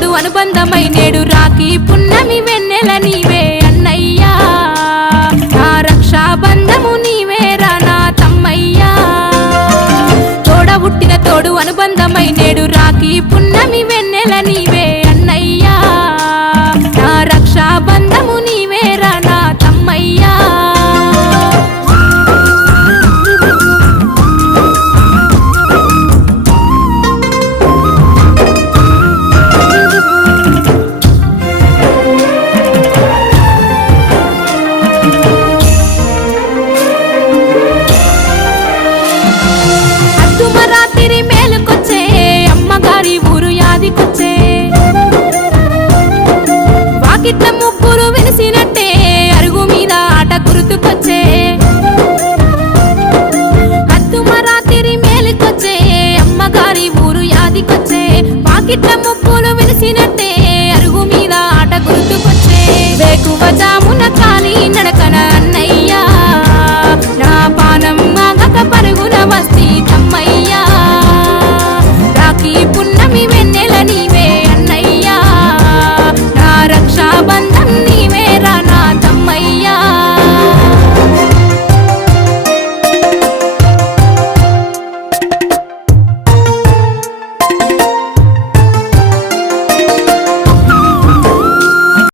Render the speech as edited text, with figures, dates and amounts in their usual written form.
తోడు అనుబంధమై నేడు రాఖీ పున్నమి వెన్నెల నీవే అన్నయ్యా నా రక్షాబంధము నీవేరా నా తమ్మయ్యా తోడ పుట్టిన తోడు అనుబంధమై నేడు రాఖీ పున్నమి వెన్నెల నీవే అన్నయ్యా నా రక్షాబంధము నీవేరా నా తమ్మయ్యా అద్దుమరాత్రి మేలుకొచ్చే అమ్మగారి ఊరు యాదికొచ్చే వాకిట్ల ముగ్గురు వినిసినట్టే అరుగు మీద ఆట గుర్తుకొచ్చే అద్దుమరాత్రి మేలుకొచ్చే అమ్మగారి ఊరు యాదికొచ్చే వాకిట్ల ముగ్గురు వినిసినట్టే అరుగు మీద ఆట గుర్తుకొచ్చే వేకువ జామున